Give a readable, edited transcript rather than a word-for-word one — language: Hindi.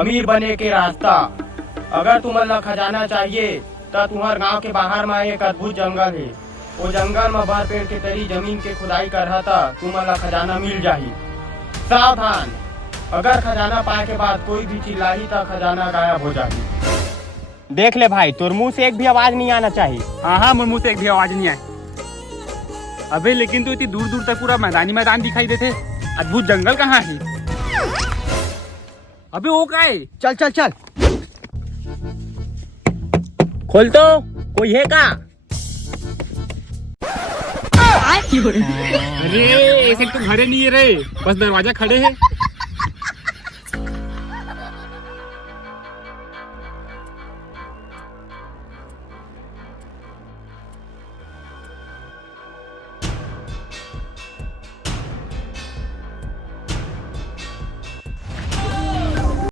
अमीर बने के रास्ता। अगर तुमन ला खजाना चाहिए तो तुम्हार गांव के बाहर में एक अद्भुत जंगल है। वो जंगल में बार पेड़ के तरी जमीन के खुदाई करहा था, तुमन ला खजाना मिल जाही। सावधान, अगर खजाना पाए के बाद कोई भी चिल्लाही तो खजाना गायब हो जाही। देख ले भाई, तोर मुंह से एक भी आवाज नहीं आना चाहिए। हाँ हाँ, मेरे मुंह से एक भी आवाज नहीं आई। अबे लेकिन तो इतनी दूर दूर तक पूरा मैदान दिखाई देते, अद्भुत जंगल कहाँ है? अबे वो क्या है? चल चल चल, खोल तो, कोई है का? अरे ऐसे तो घरे नहीं है रे, बस दरवाजा खड़े है।